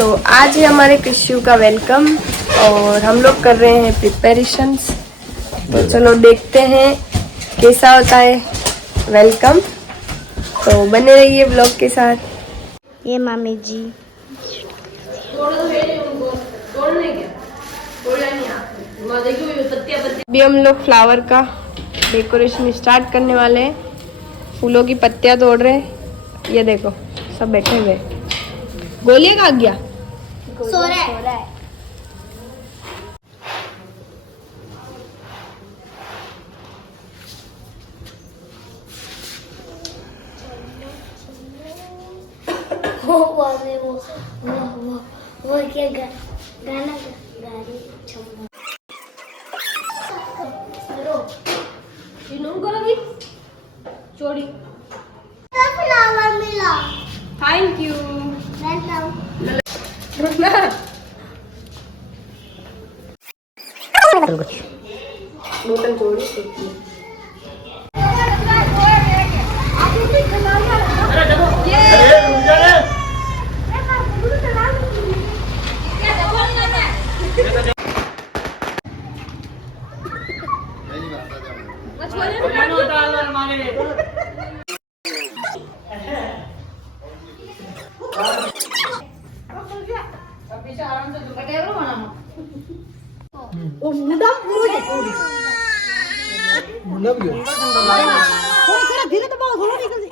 तो आज है हमारे कृष्यू का वेलकम और हम लोग कर रहे हैं प्रिपरेशंस। तो चलो देखते हैं कैसा होता है वेलकम। तो बने रहिए ब्लॉग के साथ। ये मामी जी अभी हम लोग फ्लावर का डेकोरेशन स्टार्ट करने वाले हैं। फूलों की पत्तियां तोड़ रहे हैं। ये देखो सब बैठे हुए। गोलियां कहाँ गया? सो रहा है। वो क्या गाना गा रही छम्मा चोरी। फ्लावर मिला। Thank you. बोतल चोरी। धीरे तो बहुत थोड़ा निकल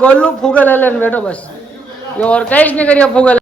गोलू फूगल हलन बैठो बस ये और कहीं नहीं करिए फूगल।